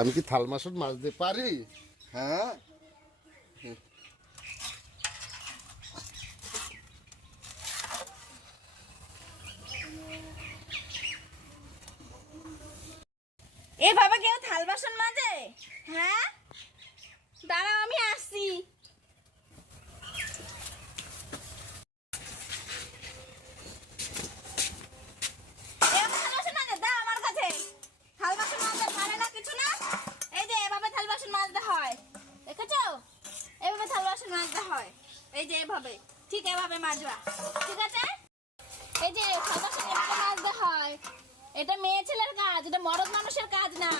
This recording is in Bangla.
আমি কি থাল বাসন মাজতে পারি? হ্যাঁ, এভাবে কেউ থাল বাসন মাজে? হ্যাঁ, দাঁড়াও আমি আসছি। এভাবে থাল বাসন মাজে? দাও আমার কাছে। থাল বাসন মাজতে পারে না কিছু না। এই যে এভাবে থাল বাসন মাজতে হয়, দেখেছো? এভাবে থাল বাসন মাজতে হয়, এই যে এভাবে, ঠিক এভাবে মাজবা, ঠিক আছে? এই যে থাল বাসন এভাবে মাজতে হয়। এটা মেয়ে ছেলের কাজ, এটা মরদ মানুষের কাজ না।